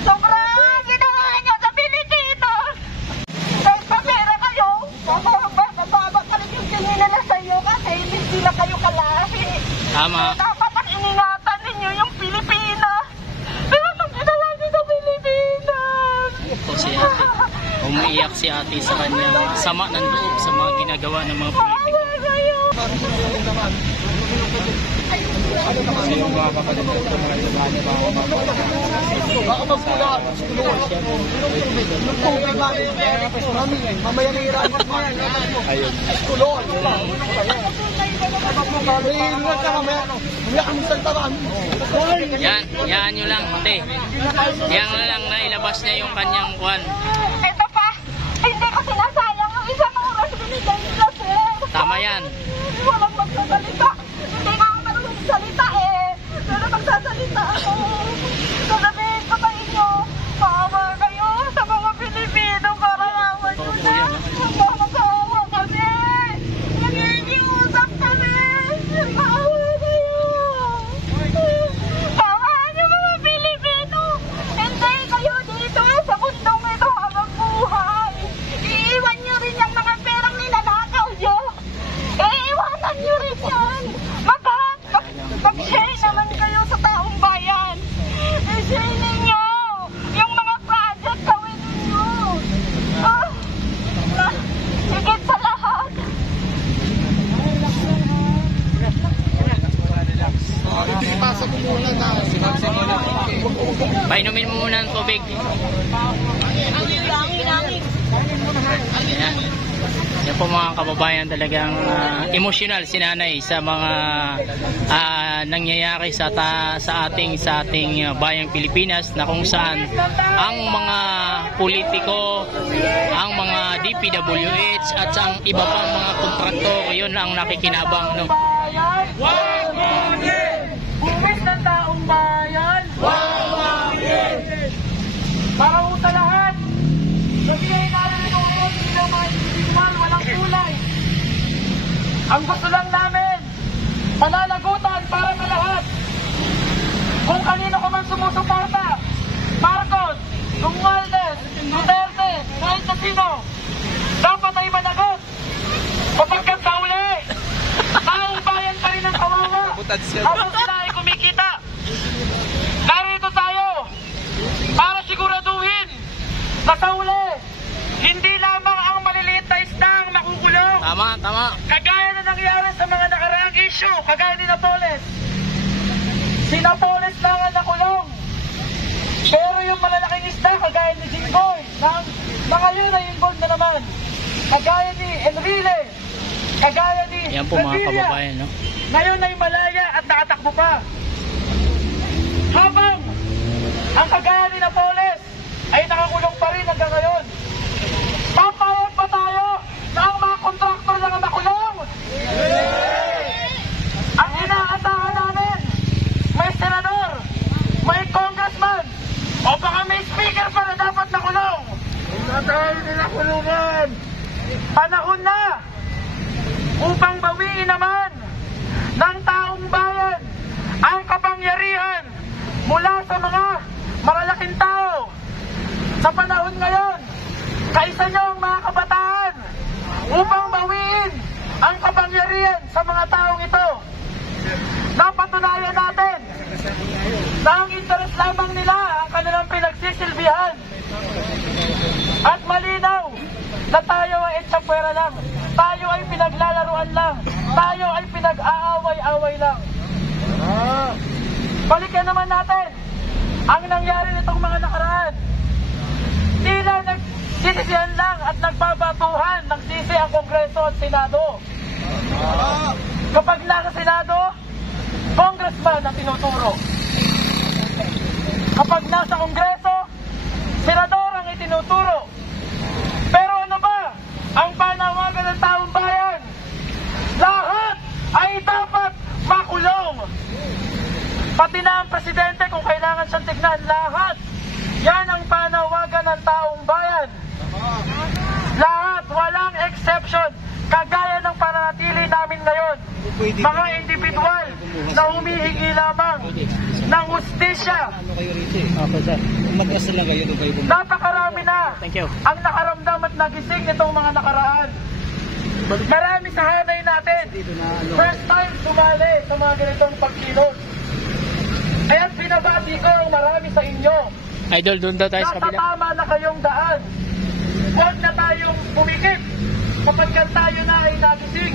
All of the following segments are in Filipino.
Sobra ginawa niyo sa Pilipinas. Nagpapera kayo. Nagbabalit yung tingin na sa iyo kasi hindi na kayo kalahi. Tama. Dapat ang iningatan ninyo yung Pilipinas. Pero nung ginawa niyo sa Pilipinas. Ito si ate. Umiiyak si ate sa kanyang sama ng loob sa mga ginagawa ng mga politiko. Kasi yung mga kapatid ko sa mga ibahan niya, mga magpula. Mamaya na hirap mo. Ayun. Kulon. Yan nyo lang, ate. Yan lang na ilabas niya yung kanyang kwan. Ito pa, hindi ko sinasayang yung isang oras binigay nila, sir. Tama yan. Walang magsasalita. Hindi nga ako marunong magsalita eh. Pero magsasalita ako. Sasabihin ko sa inyo, maawa kayo sa mga Pilipino para lawan nyo na. Magkakawa kami. Nag-iiusap kami. Maawa kayo. Tawaan nyo mga Pilipino. Hindi kayo dito sa mundong ito habang buhay. Iiwan nyo rin yung mga perang ninanakaw nyo. Iiwanan nyo rin yan. Mag-share naman kayo sa taong bayan. I-share ninyo yung mga project gawin ninyo. Higit sa lahat. Ipasa mo muna na. Painumin mo muna ng tubig. Ayan. Yan po mga kababayan, talagang emosyonal si nanay sa mga nangyayari sa ating bayang Pilipinas, na kung saan ang mga politiko, ang mga DPWH at ang iba pang mga kontraktor, yun ang nakikinabang, no? Buwis ng taong bayan. Para ho sa lahat. Kasi ay nalilito ko ng mga individual, walang kulay. Ang gusto lang namin, pananagutan para sa lahat. Kung kanino ka man sumusuporta, Marcos, Romualdez, Duterte, kahit na sino, dapat ay managot. Kapagkat sa uli, taong bayan pa rin ang kawawa. Habang sila ay kumikita. Narito tayo para siguraduhin na sa uli, hindi lamang ang maliliit na isda ang makukulong. Tama. Kagaya na nangyari sa mga nakaraang issue, kagaya ni Napoles. Si Napoles lang ang nakulong. Pero yung malalaking isda, kagaya ni Jinggoy, na ngayon ay involved na naman. Kagaya ni Enrile, kagaya ni Yan po mga kababayan, no? ngayon ay malaya at nakatakbo pa. Habang ang kagaya ni Napoles ay nakakulong pa rin hanggang ngayon. Papayag pa tayo na ang mga kontraktor lang ang makulong? Ang inaasahan namin, may senador, may congressman, o baka may speaker pa na dapat nakulong. Panahon na upang bawiin naman ng taong bayan ang kapangyarihan mula sa mga malalaking tao. Sa panahon ngayon, kaisa niyo ang mga kabataan upang bawiin ang kapangyarihan sa mga taong ito. Napatunayan natin na ang interes lamang nila ang kanilang pinagsisilbihan. At malinaw na tayo ay etsapwera lang. Tayo ay pinaglalaruan lang. Tayo ay pinag-aaway-away lang. Balikan naman natin ang nangyari nitong mga nakaraan. Tila nagsisisihan lang at nagbabatuhan ng sisi ang Kongreso at Senado. Kapag nasa Senado, Congressman ang tinuturo. Kapag nasa Kongreso, Senador ang itinuturo. Pero ano ba ang panawagan ng taong bayan? Lahat ay dapat makulong. Pati na ang presidente kung kailangan siyang tignan. Lahat. Yan ang panawagan ng taong bayan. Lahat. Walang exception. Kagaya ng pananatili namin ngayon. Mga individual na humihingi lamang ng hustisya. Ano kayo rito eh? Opo, sir. Umatras na lang kayo nung kayo bumalik. Napakarami na Thank you. ang nakaramdam at nagising nitong mga nakaraan. Marami sa hanay natin. Dito na ano. First time sumali sa mga ganitong pagkilos. Kaya't binabati ko ang marami sa inyo. Idol, doon daw tayo sa Nasa kabila. tama na kayong daan. Huwag na tayong pumikit kapag tayo na ay nagising.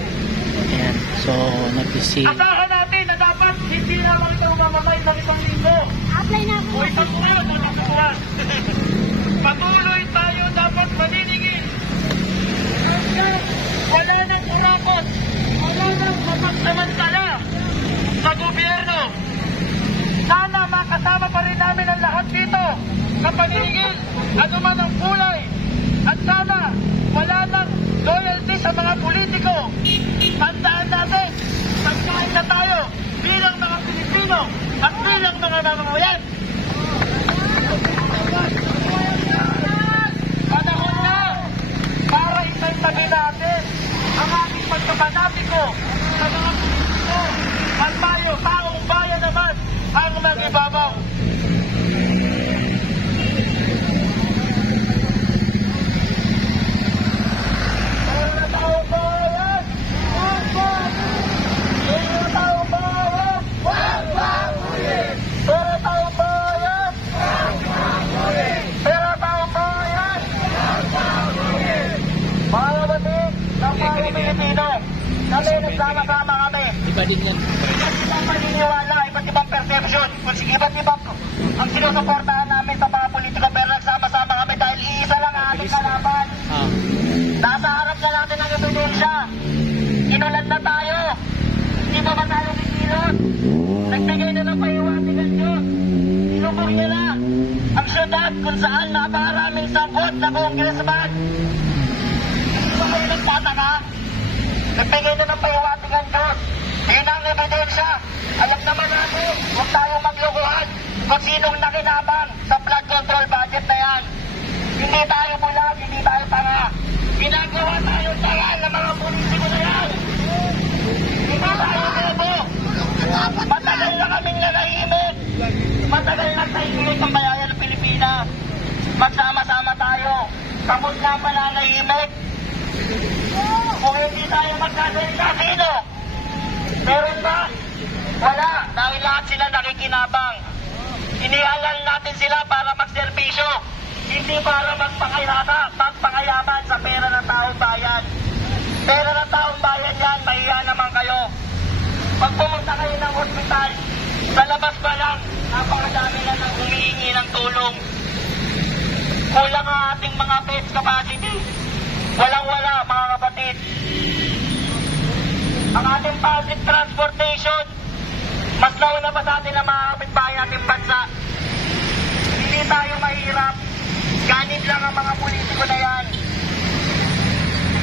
Ayan. So, nag-see. Asahan natin na dapat hindi lamang ito mamamay ng isang linggo Apply na o ako. isang buwan o isang buwan. Patuloy tayo dapat maniningil. Hanggang wala nang kurakot, wala nang mapagsamantala sa gobyerno. Sana makasama pa rin namin ang lahat dito sa paniningil, anuman ang kulay. At sana wala nang loyalty sa mga politiko. Tandaan natin, pagkain na tayo bilang mga Pilipino at bilang mga mamamayan. Panahon na para isantabi natin ang ating pagkapanapiko sa mga politiko at tayo, taong bayan naman, ang magibabaw. Mga taong bayan, mga taong bayan, mga taong bayan, mga taong bayan, mga kapatid, kapag Pilipino, kami nagsama-sama kami. Iba din yan. Iba't ibang paniniwala, iba't ibang perception, iba't ibang ang sinusuportahan namin sa mga politiko, pero nagsama-sama kami dahil iisa lang ang ating kalaban. Ah. Nasa harap na natin ang ebidensya. Inulan na tayo. Hindi pa ba tayo kikilos? Nagbigay na ng pahiwatig ang Diyos. Sinubok niya na ang syudad kung saan napakaraming sangkot na congressman. Hindi ba kayo nagtataka? Nagbigay na ng pahiwatig ang Diyos. Yun ang ebidensya. Alam naman natin, huwag tayong maglukuhan kung sinong nakinabang sa flood control budget na yan. Hindi tayo bulag, hindi tayo tanga. Ginagawa tayo tanga ng mga politiko na yan. Hindi tayo bobo. Matagal na kaming nanahimik. Matagal na tahimik ang bayan ng Pilipinas. Magsama-sama tayo. Kapos na pananahimik. Kung hindi tayo magkasalita, sino? Meron ba? Wala. Dahil lahat sila nakikinabang. Inihalal natin sila para magserbisyo. Hindi para magpakayaman sa pera ng taong bayan. Pera ng taong bayan yan, mahiya naman kayo. Pag pumunta kayo ng hospital, sa labas pa lang, napakadami na nang humihingi ng tulong. Kulang ang ating mga bed capacity. Walang-wala, mga kapatid. Ang ating public transportation, mas nauna pa sa atin ang mga kapitbahay ating bansa. Hindi tayo mahirap. Ganit lang ang mga politiko na yan.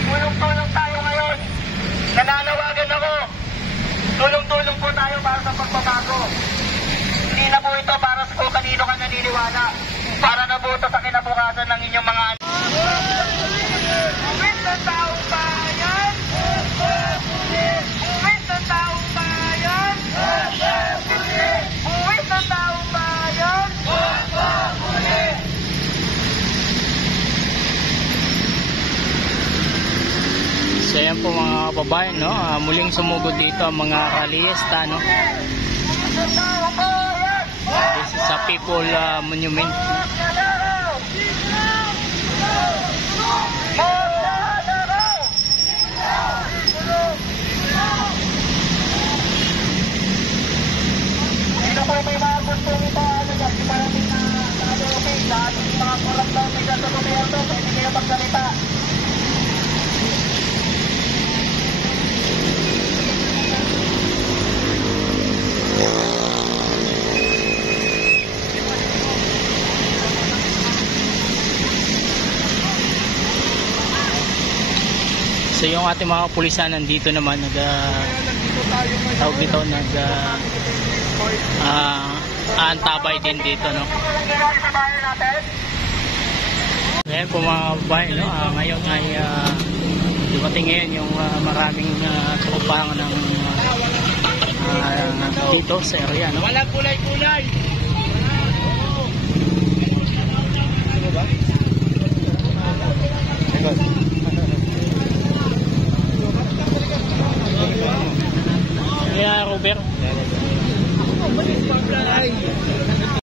Tulong-tulong tayo ngayon. Nananawagan ako. Tulong-tulong po tayo para sa pagbabago. Hindi na po ito para sa kung kanino ka naniniwala. Para na po ito sa kinabukasan ng inyong mga anak. Uwit ng taong bayan! Uwit ng taong bayan! Uwit ng taong bayan! So yan po mga kababayan, no? Muling sumugod dito ang mga rallyista, no? This is a people monument. Sino po may mga gusto nito, ano dyan, si maraming okay, sa ating mga kurang daw may gato gobyerno, pwede kayo magsalita. So yung ating mga pulisan nandito naman tawag dito antabay din dito, no? Ayan po mga kababayan, no? Ngayon ay dumating ngayon yung maraming tropa ng dito sa area, no? Walang kulay-kulay. Kaya Robert,